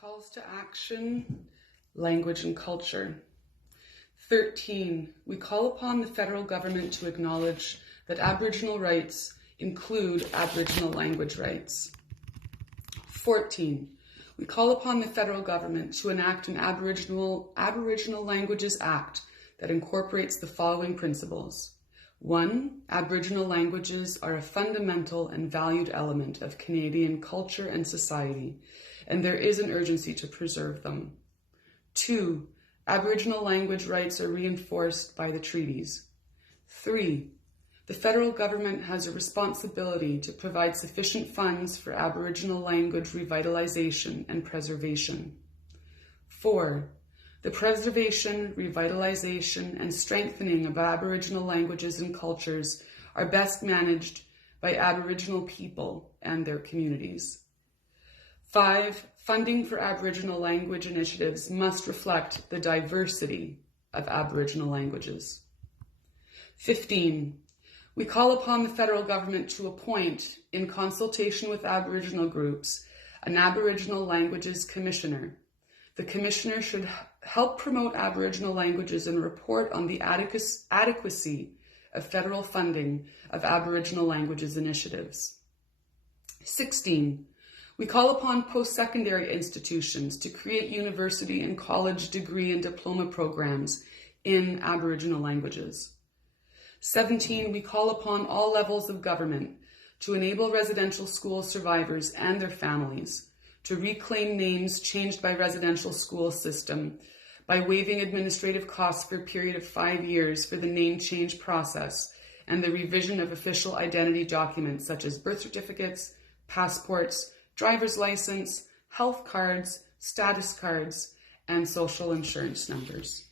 Calls to action, language and culture. 13, we call upon the federal government to acknowledge that Aboriginal rights include Aboriginal language rights. 14, we call upon the federal government to enact an Aboriginal Languages Act that incorporates the following principles. 1, Aboriginal languages are a fundamental and valued element of Canadian culture and society, and there is an urgency to preserve them. 2, Aboriginal language rights are reinforced by the treaties. 3, the federal government has a responsibility to provide sufficient funds for Aboriginal language revitalization and preservation. 4, the preservation, revitalization, and strengthening of Aboriginal languages and cultures are best managed by Aboriginal people and their communities. 5, funding for Aboriginal language initiatives must reflect the diversity of Aboriginal languages. 15, we call upon the federal government to appoint, in consultation with Aboriginal groups, an Aboriginal Languages Commissioner. The Commissioner should help promote Aboriginal languages and report on the adequacy of federal funding of Aboriginal languages initiatives. 16, we call upon post-secondary institutions to create university and college degree and diploma programs in Aboriginal languages. 17, we call upon all levels of government to enable residential school survivors and their families to reclaim names changed by residential school system by waiving administrative costs for a period of 5 years for the name change process and the revision of official identity documents such as birth certificates, passports, driver's license, health cards, status cards, and social insurance numbers.